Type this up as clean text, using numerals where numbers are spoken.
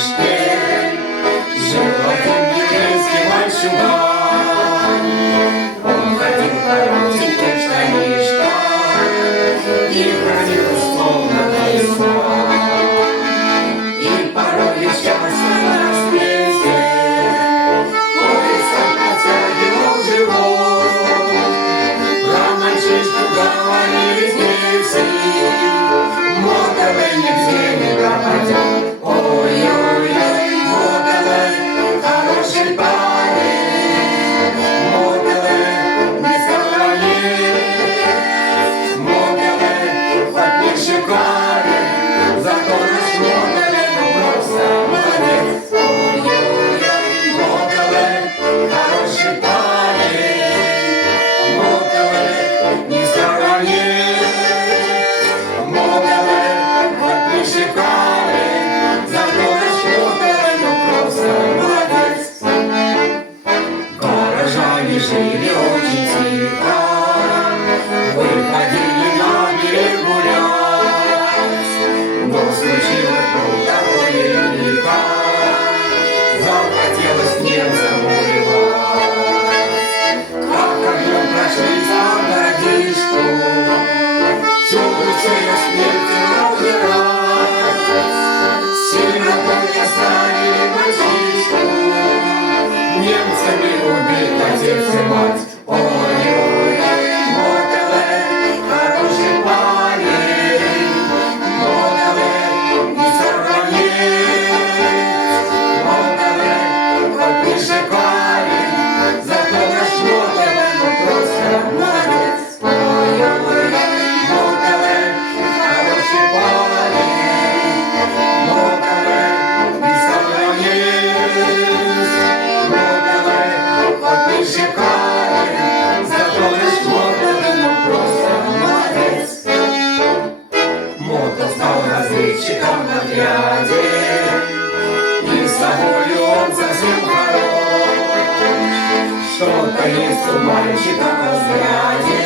городишке жил один еврейский мальчуган. Он ходил в коротеньких штанишках и ходил словно талисман. И порой несчастье на рассвете поиском протягивал живот. Про мальчишку говорили дети, Мотовый нигде не пропадет. Ой-ой-ой, Мотовый, хороший парень, Мотовый, не сохранит. Мотовый, хоть не шикарен, зато наш Мотовый, ну просто молодец. Ой-ой-ой, Мотовый, хороший парень, Мотовый, не сохранит. Жили очень тихо, выходили на берег гулять, но случилось вдруг такое лихо, захотелось немцам воевать. Как огнем прошлись по городишку, чудо смерти разбирать, сильно только оставили мальчишку, немцами убит отец и мать. Ой-ой-ой, Мотовый, хороший парень, Мотовый, не сохранит. Мотовый, хоть не шикарен, зато наш Мотовый, ну просто молодец. Ой-ой-ой, Мотовый, хороший парень, Мотовый, не сохранит. Шикарен, зато наш Мотовый, ну просто молодец. Мото стал разведчиком в отряде, и собою он совсем хорош. Что-то есть у мальчика во взгляде,